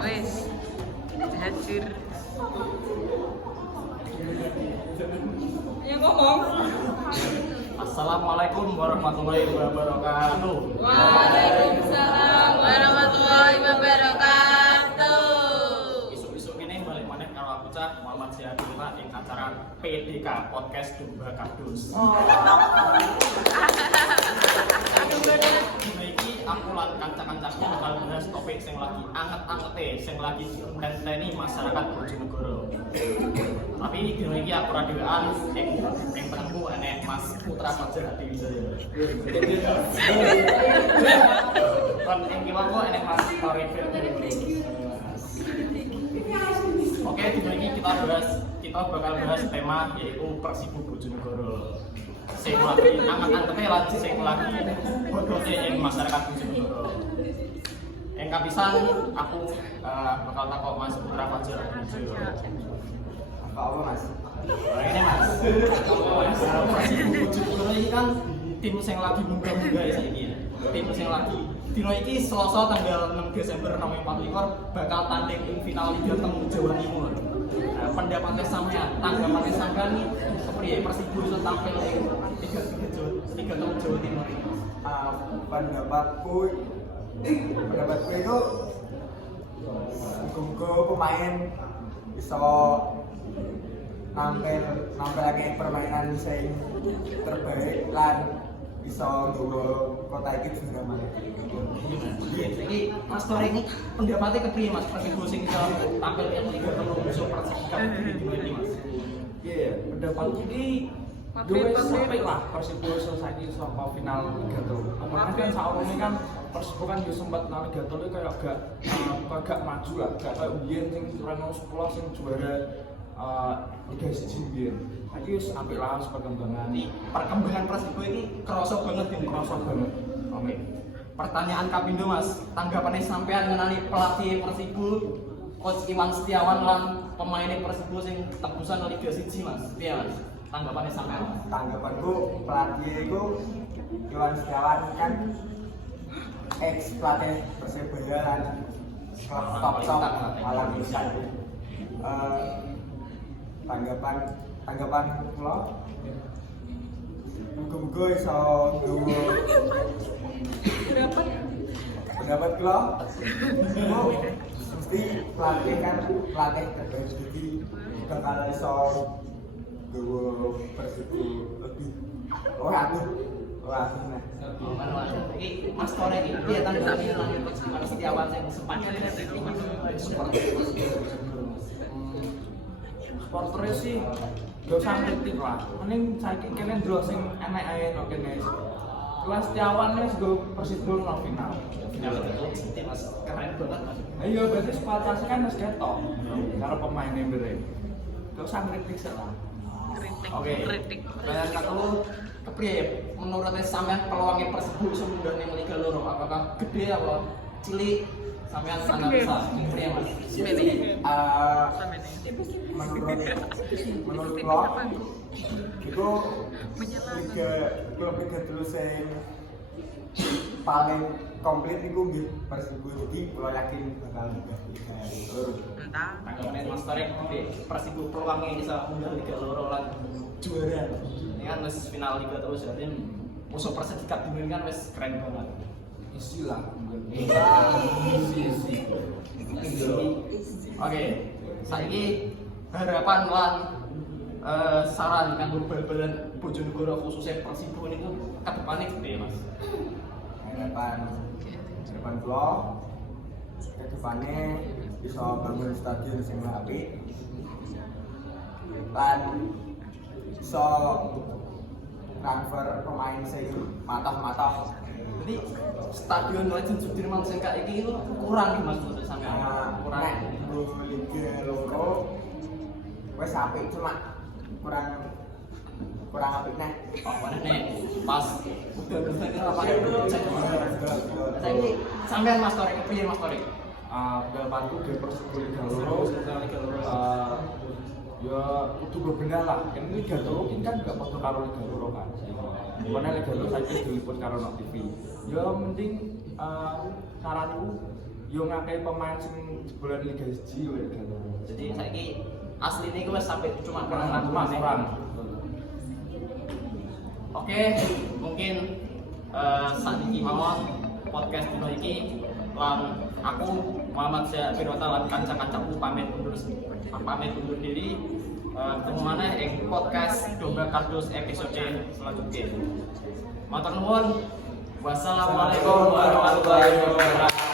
Wes. Hadir. Ya ngomong. Assalamualaikum warahmatullahi wabarakatuh. Waalaikumsalam warahmatullahi wabarakatuh. Isuk-isuk ini balik maneh karo aku Cah Muhammad Ziyadullah ing acara PDK Podcast Dumba Kardus. Iki aku lan kanca-kancaku bakal bahas topik sing lagi anget-angete, sing lagi dienteni masyarakat Bojonegoro. Tapi dino iki aku ra dhewean ing tengahku enek Mas Putra Fajar Hadiwijaya. Kan ing kiwaku enek Mas Taufik. Oke, dino iki kita bakal bahas tema yaitu Persibo Bojonegoro. Sing lagi anget-angete lan sing lagi bodohnya ing masyarakat Bojonegoro. Yang kapisan aku bakal takok Mas Putra Fajar Hadiwijaya. Apa Mas? Ini Mas. Bojonegoro ini kan tim sing lagi munggah-munggah ya saiki. Tim sing lagi dino iki Selasa tanggal 6 Desember 2024 bakal tanding ing final Liga Temu Jawa Timur. Pendapatnya sampean, tanggapannya sampean nih kepriye Persibo iso tampil ing Liga Temu Jawa Timur ini? Pendapatku itu muga pemain bisa nampil lagi permainan sing terbaik lan bisa nggawa kota iki juara maneh. Jadi Mas Tor ini pendapatnya kepriye Mas Persibo sing bisa tampil ing Liga Temu Super Cup ini Mas? Iya, pendapatku ini duwe sampai lah Persibo selesai sampai final Liga Telu. Kemarin kan saurunge kan Persibo kan yo sempat nang Liga Telu kayak agak maju lah, gak kayak biyen sing Rano 10 sing juara Liga 1 biyen. Iki wis apik lah perkembangan. Perkembangan Persibo ini kerasa banget ini, Kerasa banget. Oke. Pertanyaan kapindo Mas, tanggapannya sampean mengenai pelatih Persibo Coach Iwan Setiawan lan pemain Persibo sing tembusan Liga 1 Mas. Piye Mas? Tanggapannya sampean? Tanggapanku pelatih itu Iwan Setiawan kan ex pelatih Persebaya lan klub top Malang United. Tanggapan kula muga-muga iso duwe pendapat kula mesti pelatih terbaik jadi bakal iso duwe Persibo lebih nah. Iki Mas Tore iki piye tanggapannya lan Coach Iwan Setiawan sing sempat support Supporternya sih gak usah kritik lah. Mending saiki kene ndelok sing enek ae no kene. Iwan Setiawan wis go Persibo nang final. Final itu Mas keren banget Mas. Iya berarti kualitasnya kan wis ketok karo pemainnya mbere. Gak usah kritik salah. Oke. Pertanyaan satu, kepriye menurut sampean peluangnya Persibo iso mundur ning Liga Loro? Apakah gede apa cilik? Sampean analisa kepriye Mas? Menurut lo itu Liga dulu sing paling komplit itu nggih Persibo, jadi kalau yakin bakal Liga Loro. Tanggapannya Mas Tarik, Persibo peluangnya bisa mundur Liga Loro lan juara. Ini kan wis final Liga terus jadi musuh Persedikat dunia kan wis keren banget. Isi lah. Oke, saiki harapan lan saran kanggo bal-balan Bojonegoro khususnya Persibo niku ke depane gede Mas. Harapan kula ke depane bisa bangun stadion sing apik lan bisa transfer pemain sing matah-matah. Jadi stadion Legend Sudirman sing kayak iki itu kurang nih Mas menurut sampean. Kurang. Liga Loro wis apik cuma kurang apik nih. Apa nih pas udah apa cek. Saiki sampean Mas Torik kepiye Mas Torik? Pendapatku di Persibo Liga Loro ya kudu bebenah lah. Ini Liga Loro kan gak padha karo Liga Loro kan. Pokoknya Liga 1 saiki diliput karo Nok TV. Ya mending saranku yo ngakei pemain sing jebolan Liga 1 yo Liga 2. Jadi saiki asline iku wis sampai cuma orang. Oke, mungkin saat ini mawon podcast dino iki lan aku Muhammad Syah Pirwata lan kanca-kancaku pamit undur diri. Ketemu mana ing podcast Domba Kardus episode selanjutnya. Matur nuwun. Wassalamualaikum warahmatullahi wabarakatuh.